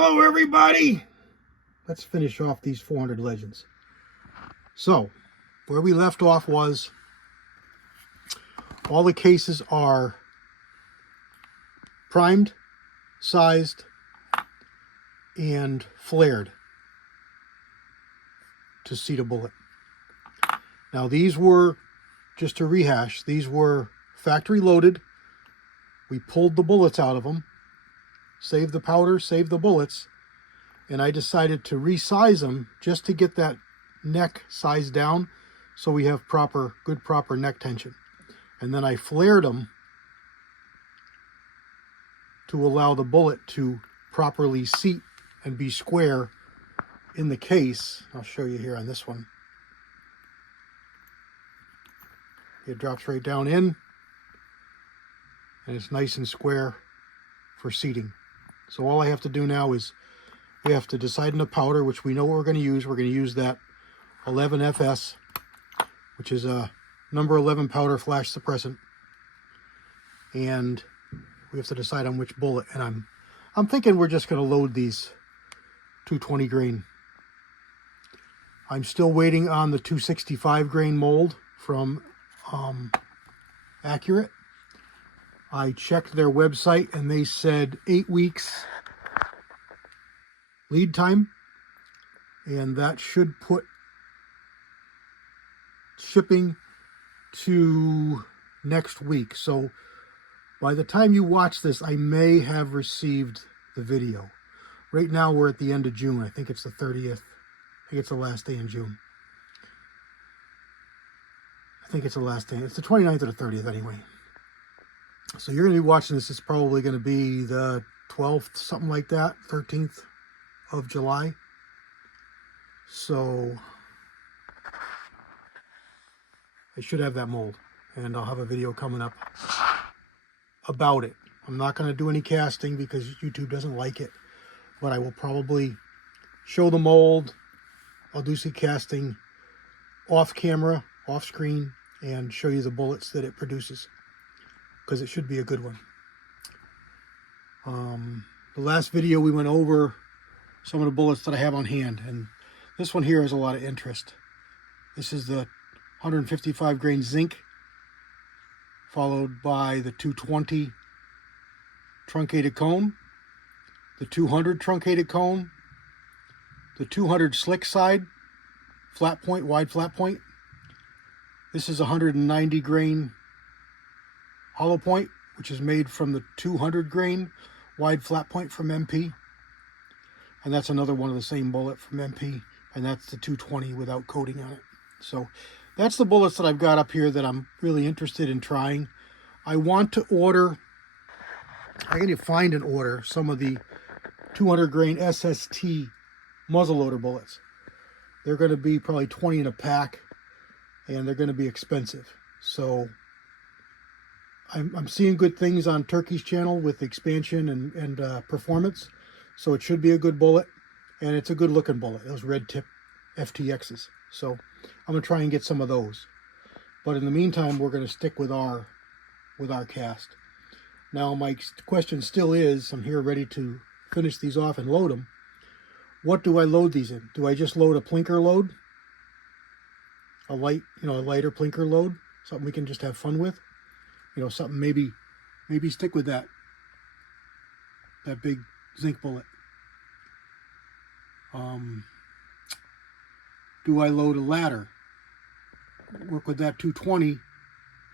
Hello everybody! Let's finish off these 400 Legends. So, where we left off was all the cases are primed, sized, and flared to seat a bullet. Now these were, just to rehash, these were factory loaded. We pulled the bullets out of them, saved the powder, saved the bullets, and I decided to resize them just to get that neck sized down so we have good proper neck tension. And then I flared them to allow the bullet to properly seat and be square in the case. I'll show you here on this one. It drops right down in, and it's nice and square for seating. So all I have to do now is we have to decide on the powder, which we know what we're going to use. We're going to use that 11FS, which is a number 11 powder flash suppressant. And we have to decide on which bullet. And I'm thinking we're just going to load these 220 grain. I'm still waiting on the 265 grain mold from Accurate. I checked their website and they said 8 weeks lead time, and that should put shipping to next week. So by the time you watch this, I may have received the video. Right now we're at the end of June. I think it's the 30th. I think it's the last day in June. I think it's the last day. It's the 29th or the 30th anyway. So you're going to be watching this. It's probably going to be the 12th, something like that, 13th of July. So I should have that mold, and I'll have a video coming up about it. I'm not going to do any casting because YouTube doesn't like it, but I will probably show the mold. I'll do some casting off camera, off screen, and show you the bullets that it produces, because it should be a good one. The last video we went over some of the bullets that I have on hand, and this one here has a lot of interest. This is the 155 grain zinc, followed by the 220 truncated cone, the 200 truncated cone, the 200 slick side, flat point, wide flat point. This is 190 grain hollow point, which is made from the 200 grain wide flat point from MP. And that's another one of the same bullet from MP. And that's the 220 without coating on it. So that's the bullets that I've got up here that I'm really interested in trying. I want to order, I need to find and order some of the 200 grain SST muzzleloader bullets. They're going to be probably 20 in a pack, and they're going to be expensive. So I'm seeing good things on Turkey's channel with expansion and performance. So it should be a good bullet, and it's a good looking bullet, those red tip FTXs. So I'm going to try and get some of those. But in the meantime, we're going to stick with our cast. Now my question still is, I'm here ready to finish these off and load them. What do I load these in? Do I just load a plinker load? A lighter plinker load? Something we can just have fun with? Something maybe stick with that big zinc bullet. Do I load a ladder? Work with that 220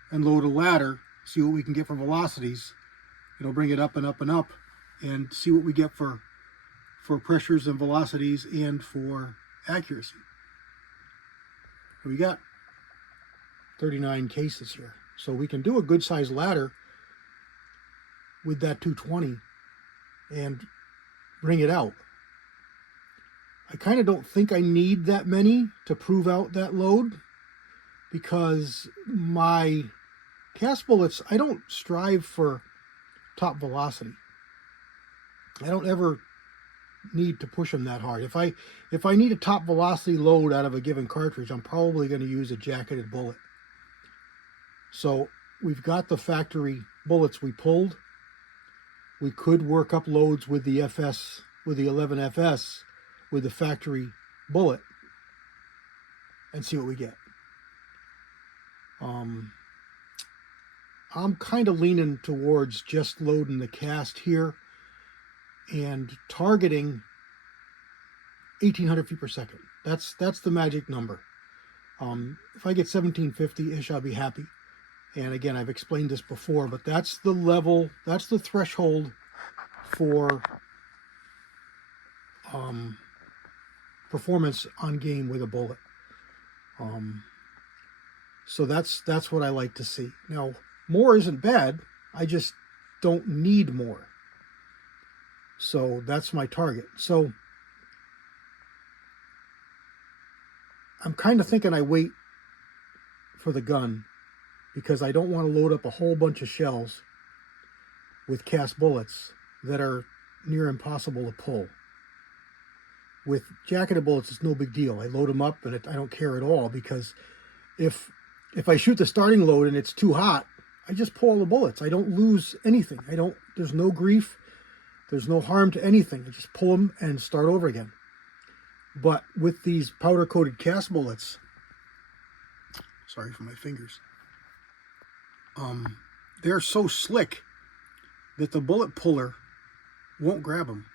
and load a ladder, see what we can get for velocities. Bring it up and up and up, and see what we get for pressures and velocities and for accuracy. We got 39 cases here. So we can do a good sized ladder with that 220 and bring it out. I kind of don't think I need that many to prove out that load, because my cast bullets, I don't strive for top velocity. I don't ever need to push them that hard. If I need a top velocity load out of a given cartridge, I'm probably going to use a jacketed bullet. So we've got the factory bullets we pulled. We could work up loads with the FS with the 11FS with the factory bullet and see what we get. I'm kind of leaning towards just loading the cast here and targeting 1800 feet per second. That's the magic number. If I get 1750-ish, I'll be happy. And again, I've explained this before, but that's the level, that's the threshold for performance on game with a bullet. So that's what I like to see. Now, more isn't bad. I just don't need more. So that's my target. So I'm kind of thinking I wait for the gun because I don't want to load up a whole bunch of shells with cast bullets that are near impossible to pull. With jacketed bullets, it's no big deal. I load them up and I don't care at all, because if I shoot the starting load and it's too hot, I just pull all the bullets. I don't lose anything. There's no grief. There's no harm to anything. I just pull them and start over again. But with these powder-coated cast bullets, sorry for my fingers, they're so slick that the bullet puller won't grab them.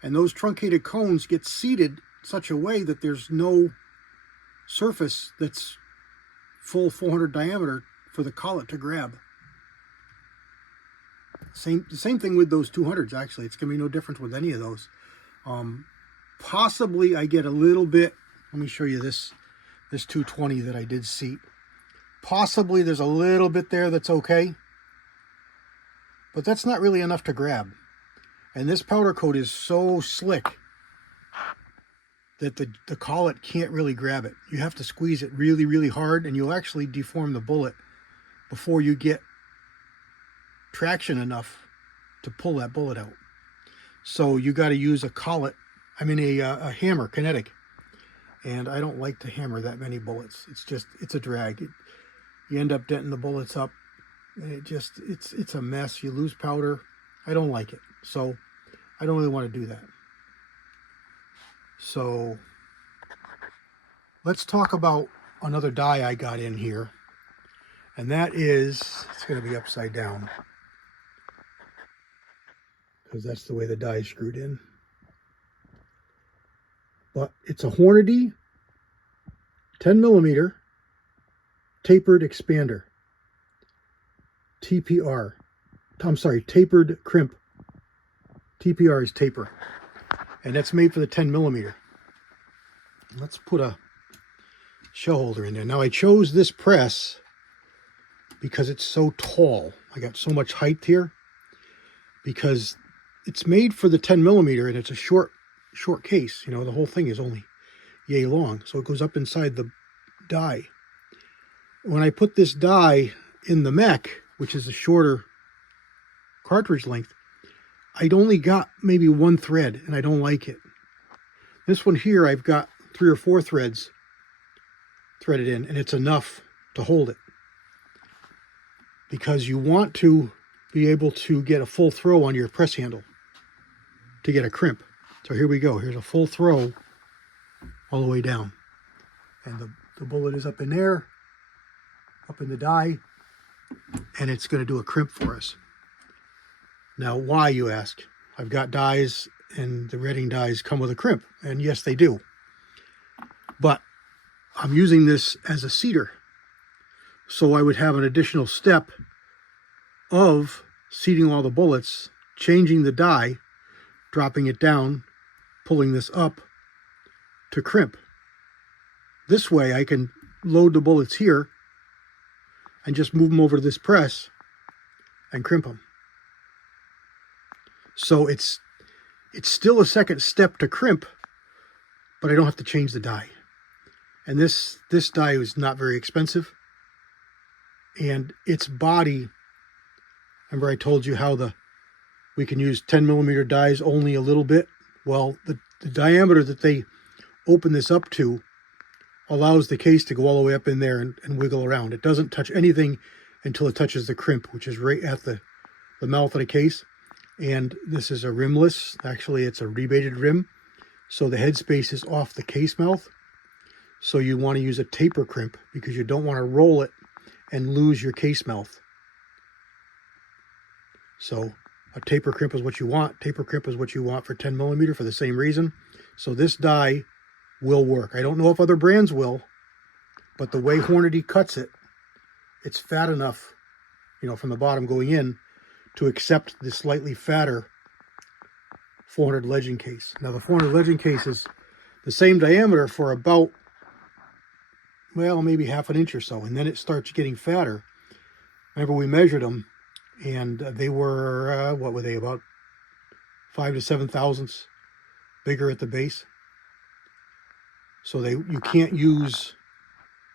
And those truncated cones get seated such a way that there's no surface that's full 400 diameter for the collet to grab. The same thing with those 200s, actually. It's going to be no different with any of those. Possibly I get a little bit, let me show you this 220 that I did seat. Possibly there's a little bit there that's okay, but that's not really enough to grab. And this powder coat is so slick that the collet can't really grab it. You have to squeeze it really, really hard, and you'll actually deform the bullet before you get traction enough to pull that bullet out. So you got to use a collet, a hammer, kinetic. And I don't like to hammer that many bullets. It's a drag. You end up denting the bullets up, and it's a mess. You lose powder. I don't like it. So I don't really want to do that. So let's talk about another die I got in here. And that is, it's going to be upside down, because that's the way the die is screwed in. But it's a Hornady 10mm tapered expander. TPR. I'm sorry, tapered crimp. TPR is taper. And that's made for the 10mm. Let's put a shell holder in there. Now I chose this press because it's so tall. I got so much height here because it's made for the 10mm and it's a short case. You know, the whole thing is only yay long. So it goes up inside the die. When I put this die in the mech, which is a shorter cartridge length, I'd only got maybe one thread, and I don't like it. This one here, I've got 3 or 4 threads threaded in, and it's enough to hold it. Because you want to be able to get a full throw on your press handle to get a crimp. So here we go. Here's a full throw all the way down. And the bullet is up in there, up in the die, and it's going to do a crimp for us. Now, why, you ask? I've got dies, and the Redding dies come with a crimp, and yes, they do. But I'm using this as a seater, so I would have an additional step of seating all the bullets, changing the die, dropping it down, pulling this up to crimp. This way, I can load the bullets here and just move them over to this press and crimp them. So it's still a second step to crimp, but I don't have to change the die. And this die is not very expensive. And its body, remember I told you how we can use 10mm dies only a little bit? Well, the diameter that they open this up to allows the case to go all the way up in there and wiggle around. It doesn't touch anything until it touches the crimp, which is right at the mouth of the case. And this is a rimless. Actually, it's a rebated rim. So the headspace is off the case mouth. So you want to use a taper crimp because you don't want to roll it and lose your case mouth. So a taper crimp is what you want. Taper crimp is what you want for 10 millimeter for the same reason. So this die will work. I don't know if other brands will, but the way Hornady cuts it, it's fat enough, you know, from the bottom going in to accept the slightly fatter 400 legend case. Now the 400 legend case is the same diameter for about, well, maybe half an inch or so, and then it starts getting fatter. Remember, we measured them, and they were, what were they, about 5 to 7 thousandths bigger at the base. So you can't use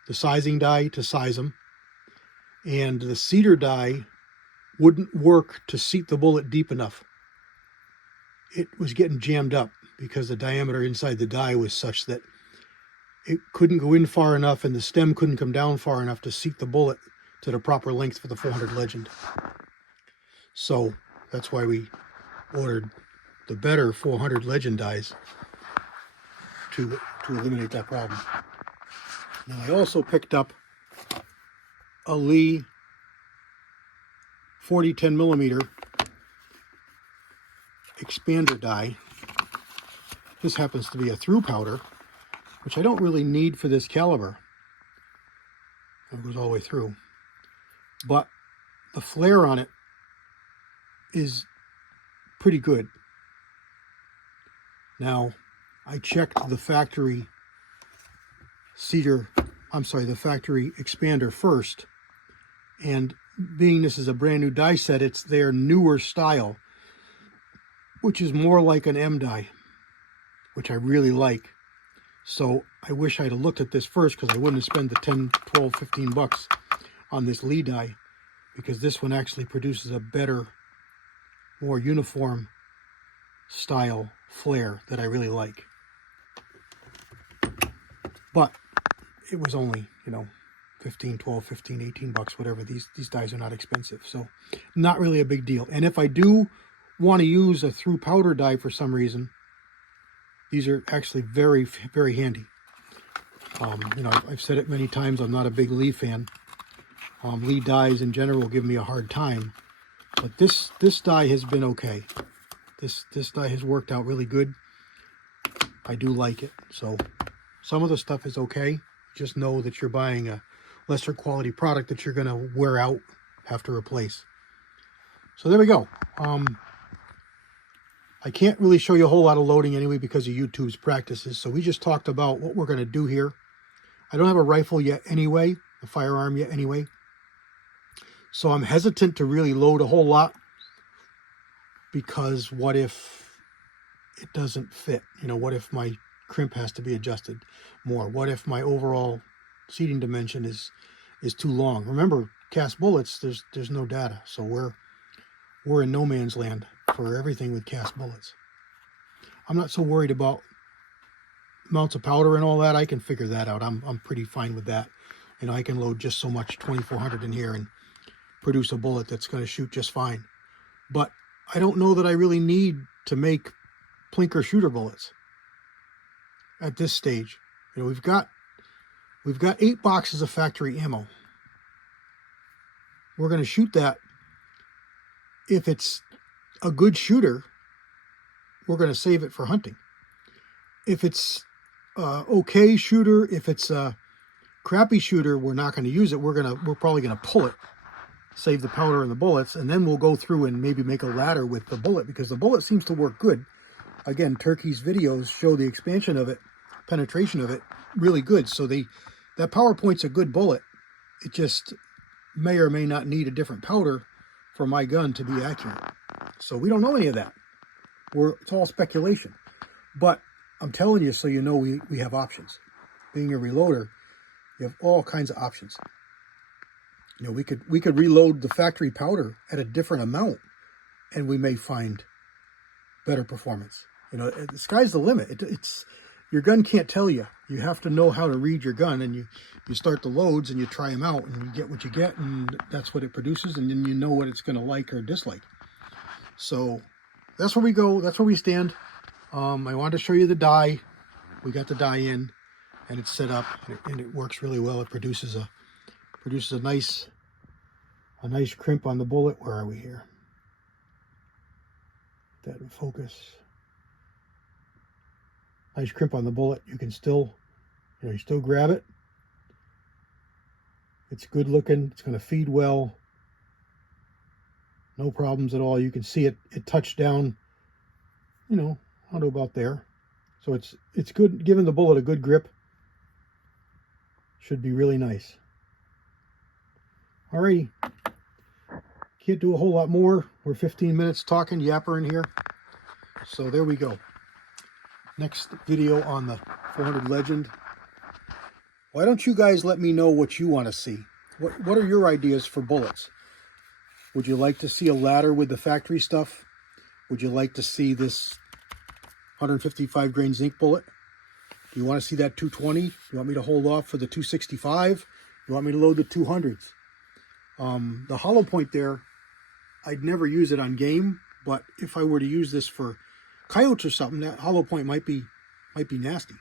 the sizing die to size them, and the cedar die wouldn't work to seat the bullet deep enough. It was getting jammed up because the diameter inside the die was such that it couldn't go in far enough and the stem couldn't come down far enough to seat the bullet to the proper length for the 400 Legend. So that's why we ordered the better 400 Legend dies to eliminate that problem. Now I also picked up a Lee 40 10 millimeter expander die. This happens to be a through powder, which I don't really need for this caliber. It goes all the way through. But the flare on it is pretty good. Now, I checked the factory the factory expander first, and being this is a brand new die set, it's their newer style, which is more like an M die, which I really like. So I wish I'd have looked at this first, because I wouldn't have spent the 10, 12, 15 bucks on this Lee die, because this one actually produces a better, more uniform style flare that I really like. But it was only, 15, 12, 15, 18 bucks, whatever. These dies are not expensive, so not really a big deal. And if I do want to use a through powder die for some reason, these are actually very, very handy. I've said it many times, I'm not a big Lee fan. Lee dies in general give me a hard time, but this die has been okay. This die has worked out really good. I do like it. So some of the stuff is okay. Just know that you're buying a lesser quality product that you're going to wear out, have to replace. So there we go. I can't really show you a whole lot of loading anyway because of YouTube's practices. So we just talked about what we're going to do here. I don't have a rifle yet anyway, a firearm yet anyway. So I'm hesitant to really load a whole lot, because what if it doesn't fit? What if my crimp has to be adjusted more? What if my overall seating dimension is too long? Remember, cast bullets, there's no data. So we're in no man's land for everything with cast bullets. I'm not so worried about amounts of powder and all that. I can figure that out. I'm pretty fine with that. I can load just so much 2400 in here and produce a bullet that's going to shoot just fine. But I don't know that I really need to make plinker shooter bullets at this stage. We've got 8 boxes of factory ammo. We're going to shoot that. If it's a good shooter, we're going to save it for hunting. If it's okay shooter, if it's a crappy shooter, we're not going to use it. We're probably going to pull it, save the powder and the bullets, and then we'll go through and maybe make a ladder with the bullet, because the bullet seems to work good. Again, Turkey's videos show the expansion of it, penetration of it, really good. So that PowerPoint's a good bullet. It just may or may not need a different powder for my gun to be accurate. So we don't know any of that. It's all speculation. But I'm telling you, so you know, we have options. Being a reloader, you have all kinds of options. We could reload the factory powder at a different amount, and we may find better performance. The sky's the limit. Your gun can't tell you. You have to know how to read your gun, and you start the loads and you try them out, and you get what you get, and that's what it produces, and then you know what it's going to like or dislike. So that's where we go. That's where we stand. I wanted to show you the die. We got the die in, and it's set up, and it works really well. It produces a nice crimp on the bullet. Where are we here? That in focus. Nice crimp on the bullet. You can still, you still grab it. It's good looking. It's going to feed well. No problems at all. You can see it touched down, I don't know about there. So it's good, giving the bullet a good grip. Should be really nice. Alrighty. Can't do a whole lot more. We're 15 minutes talking, yappering here. So there we go. Next video on the 400 Legend. Why don't you guys let me know what you want to see? What are your ideas for bullets? Would you like to see a ladder with the factory stuff? Would you like to see this 155 grain zinc bullet? Do you want to see that 220? Do you want me to hold off for the 265? Do you want me to load the 200s? The hollow point there, I'd never use it on game, but if I were to use this for coyotes or something, that hollow point might be nasty.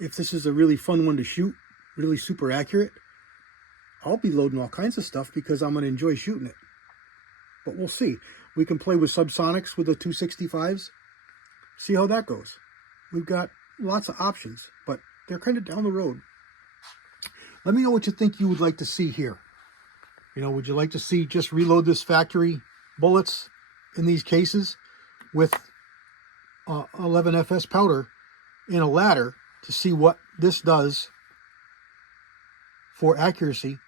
If this is a really fun one to shoot, really super accurate, I'll be loading all kinds of stuff because I'm going to enjoy shooting it. But we'll see. We can play with subsonics with the 265s. See how that goes. We've got lots of options, but they're kind of down the road. Let me know what you think you would like to see here. Would you like to see just reload this factory bullets in these cases with 11FS powder in a ladder to see what this does for accuracy,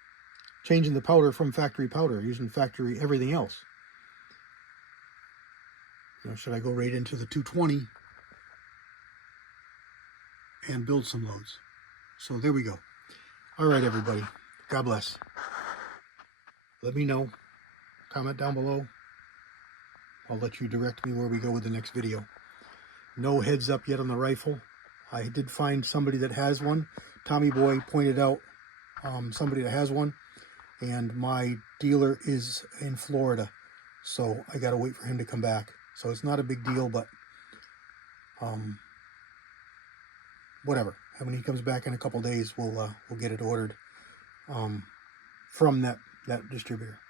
changing the powder from factory powder, using factory everything else? Should I go right into the 220 and build some loads? So there we go. All right, everybody. God bless. Let me know. Comment down below. I'll let you direct me where we go with the next video. No heads up yet on the rifle. I did find somebody that has one. Tommy Boy pointed out somebody that has one. And my dealer is in Florida. So I got to wait for him to come back. So it's not a big deal, but whatever. When he comes back in a couple days, we'll get it ordered from that distributor.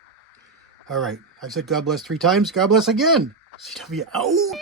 All right. I said God bless 3 times. God bless again. CW out.